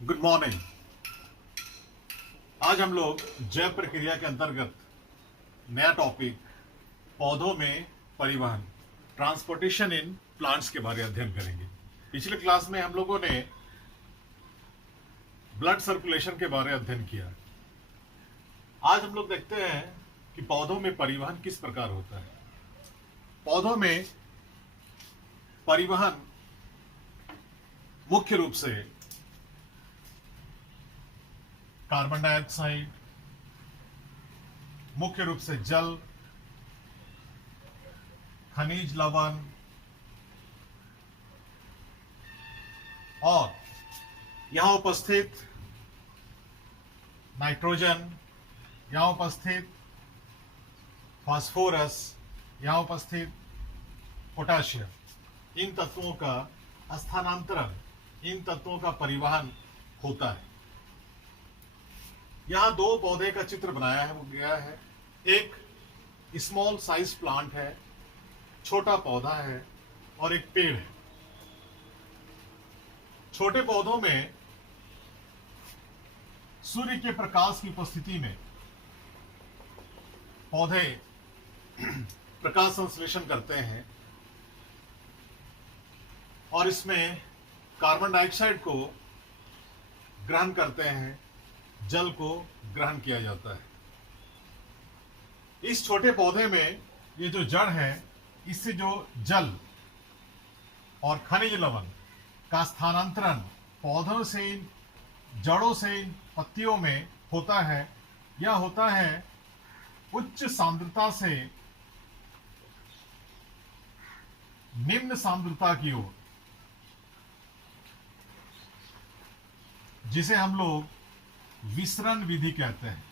Good morning. आज हम लोग जैव प्रक्रिया के अंतर्गत नया टॉपिक पौधों में परिवहन ट्रांसपोर्टेशन इन प्लांट्स के बारे में अध्ययन करेंगे। पिछले क्लास में हम लोगों ने ब्लड सर्कुलेशन के बारे में अध्ययन किया। आज हम लोग देखते हैं कि पौधों में परिवहन किस प्रकार होता है। पौधों में परिवहन मुख्य रूप से कार्बन डाइऑक्साइड, मुख्य रूप से जल, खनिज लवण और यहां उपस्थित नाइट्रोजन, यहां उपस्थित फास्फोरस, यहां उपस्थित पोटाशियम, इन तत्वों का स्थानांतरण, इन तत्वों का परिवहन होता है। यहां दो पौधे का चित्र बनाया है, वो गया है। एक स्मॉल साइज प्लांट है, छोटा पौधा है, और एक पेड़ है। छोटे पौधों में सूर्य के प्रकाश की उपस्थिति में पौधे प्रकाश संश्लेषण करते हैं और इसमें कार्बन डाइऑक्साइड को ग्रहण करते हैं, जल को ग्रहण किया जाता है। इस छोटे पौधे में ये जो जड़ है, इससे जो जल और खनिज लवण का स्थानांतरण पौधों से, जड़ों से पत्तियों में होता है। यह होता है उच्च सांद्रता से निम्न सांद्रता की ओर, जिसे हम लोग विसरण विधि कहते हैं।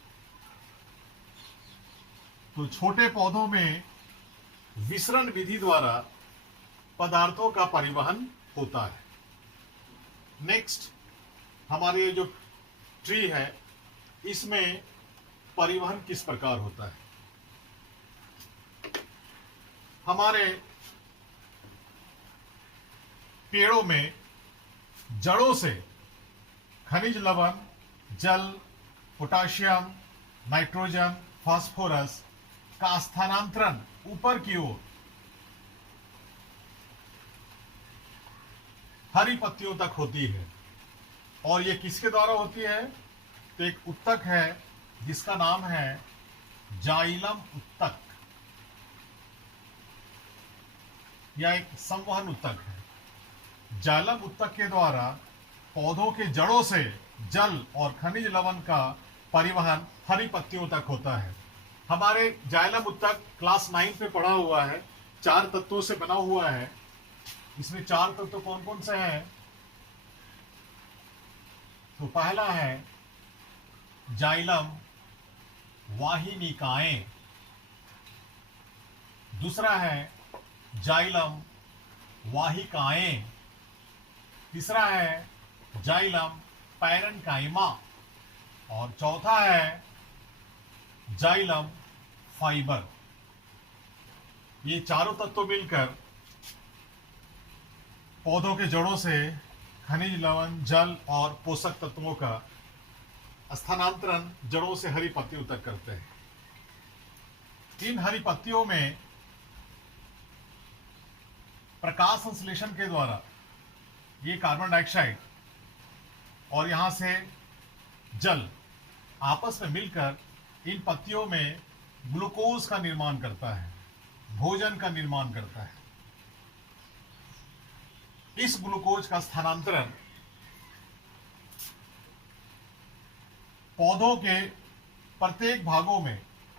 तो छोटे पौधों में विसरण विधि द्वारा पदार्थों का परिवहन होता है। नेक्स्ट, हमारे ये जो ट्री है, इसमें परिवहन किस प्रकार होता है। हमारे पेड़ों में जड़ों से खनिज लवण, जल, पोटाशियम, नाइट्रोजन, फास्फोरस का स्थानांतरण ऊपर की ओर हरी पत्तियों तक होती है। और यह किसके द्वारा होती है? तो एक उत्तक है जिसका नाम है जाइलम उत्तक, यह एक संवहन उत्तक है। जाइलम उत्तक के द्वारा पौधों के जड़ों से जल और खनिज लवण का परिवहन हरी पत्तियों तक होता है। हमारे जाइलम उत्तक क्लास 9 पे पढ़ा हुआ है, 4 तत्वों से बना हुआ है। इसमें 4 तत्व कौन कौन से हैं? तो पहला है जाइलम वाहिनिकाएं, दूसरा है जाइलम वाहिकाएं, तीसरा है जाइलम पैरेन्काइमा, और चौथा है जाइलम फाइबर। ये चारों तत्व मिलकर पौधों के जड़ों से खनिज लवण, जल और पोषक तत्वों का स्थानांतरण जड़ों से हरी पत्तियों तक करते हैं। इन हरी पत्तियों में प्रकाश संश्लेषण के द्वारा ये कार्बन डाइऑक्साइड और यहां से जल आपस में मिलकर इन पत्तियों में ग्लूकोज का निर्माण करता है, भोजन का निर्माण करता है। इस ग्लूकोज का स्थानांतरण पौधों के प्रत्येक भागों में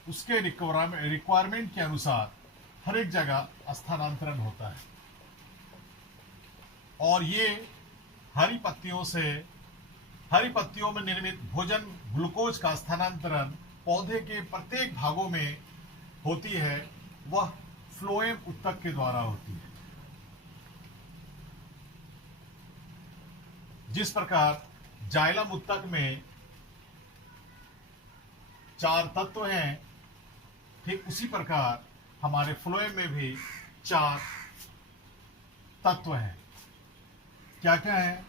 उसके रिक्वायरमेंट के अनुसार हर एक जगह स्थानांतरण होता है। और ये हरी पत्तियों में निर्मित भोजन ग्लूकोज का स्थानांतरण पौधे के प्रत्येक भागों में होती है, वह फ्लोएम उत्तक के द्वारा होती है। जिस प्रकार जाइलम उत्तक में 4 तत्व हैं, ठीक उसी प्रकार हमारे फ्लोएम में भी 4 तत्व हैं। क्या क्या है?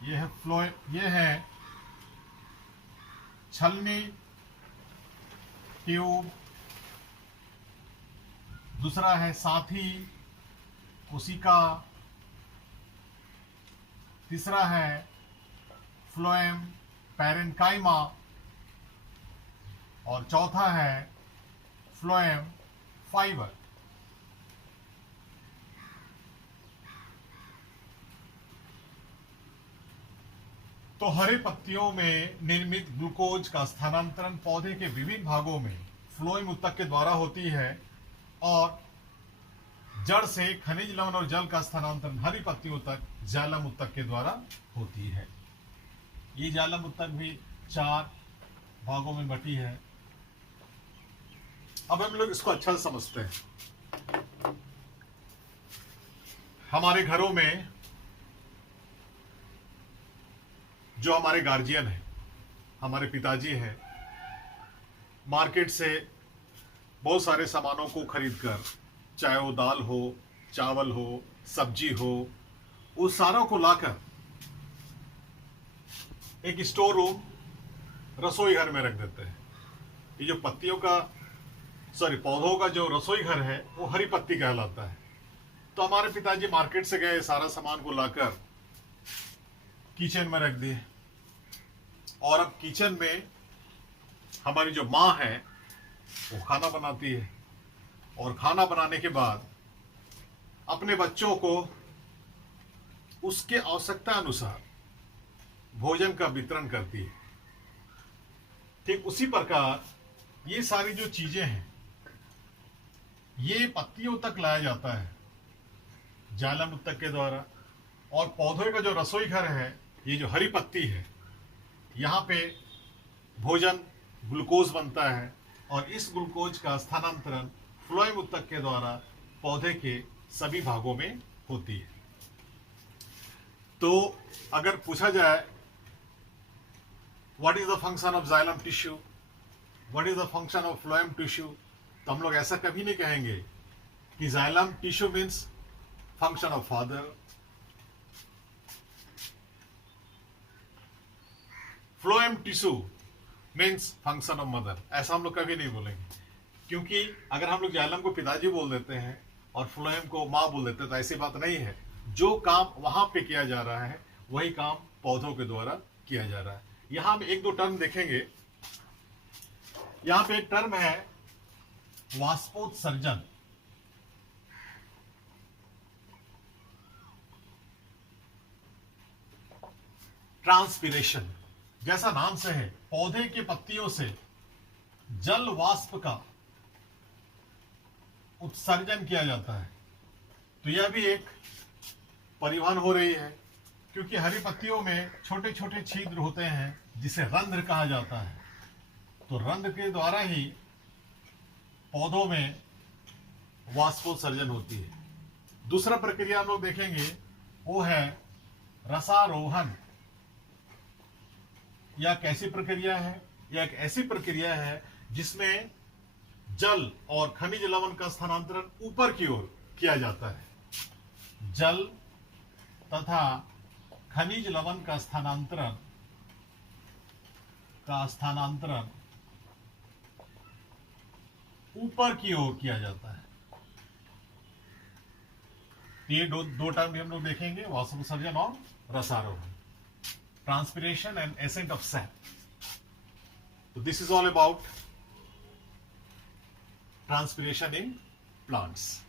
ये है ये है छलनी ट्यूब, दूसरा है साथी कोशिका, तीसरा है फ्लोएम पैरेन्काइमा और चौथा है फ्लोएम फाइबर। तो हरे पत्तियों में निर्मित ग्लूकोज का स्थानांतरण पौधे के विभिन्न भागों में फ्लोएम ऊतक के द्वारा होती है और जड़ से खनिज लवण और जल का स्थानांतरण हरी पत्तियों तक जालम ऊतक के द्वारा होती है। ये जालम ऊतक भी 4 भागों में बटी है। अब हम लोग इसको अच्छा से समझते हैं। हमारे घरों में जो हमारे गार्जियन है, हमारे पिताजी हैं, मार्केट से बहुत सारे सामानों को खरीदकर, चाहे वो दाल हो, चावल हो, सब्जी हो, उस सारों को लाकर एक स्टोर रूम, रसोई घर में रख देते हैं। ये जो पौधों का जो रसोई घर है वो हरी पत्ती कहलाता है। तो हमारे पिताजी मार्केट से गए, सारा सामान को लाकर किचन में रख दिए और अब किचन में हमारी जो माँ है वो खाना बनाती है और खाना बनाने के बाद अपने बच्चों को उसके आवश्यकता अनुसार भोजन का वितरण करती है। ठीक उसी प्रकार ये सारी जो चीजें हैं ये पत्तियों तक लाया जाता है जालम ऊतक के द्वारा, और पौधे का जो रसोई घर है, ये जो हरी पत्ती है, यहाँ पे भोजन ग्लूकोज बनता है और इस ग्लूकोज का स्थानांतरण फ्लोएम ऊतक के द्वारा पौधे के सभी भागों में होती है। तो अगर पूछा जाए what is the function of xylem tissue, what is the function of phloem tissue, तो हम लोग ऐसा कभी नहीं कहेंगे कि xylem tissue means function of father, phloem tissue means function of mother, ऐसा हम लोग कभी नहीं बोलेंगे। क्योंकि अगर हम लोग जाइलम को पिताजी बोल देते हैं और फ्लोएम को माँ बोल देते हैं तो ऐसी बात नहीं है। जो काम वहां पे किया जा रहा है वही काम पौधों के द्वारा किया जा रहा है। यहां हम 1-2 टर्म देखेंगे। यहां पे एक टर्म है वाष्पोत्सर्जन। ट्रांसपिरेशन, जैसा नाम से है, पौधे के पत्तियों से जल वाष्प का उत्सर्जन किया जाता है। तो यह भी एक परिवहन हो रही है, क्योंकि हरी पत्तियों में छोटे छोटे छिद्र होते हैं जिसे रंध्र कहा जाता है। तो रंध्र के द्वारा ही पौधों में वाष्पोत्सर्जन होती है। दूसरा प्रक्रिया हम लोग देखेंगे वो है रसारोहण। यह कैसी प्रक्रिया है? यह एक ऐसी प्रक्रिया है जिसमें जल और खनिज लवण का स्थानांतरण ऊपर की ओर किया जाता है। जल तथा खनिज लवण का स्थानांतरण ऊपर की ओर किया जाता है। ये दो टर्म हम लोग देखेंगे, वाष्पोत्सर्जन और रसारोहण, transpiration and ascent of sap. So this is all about transpiration in plants.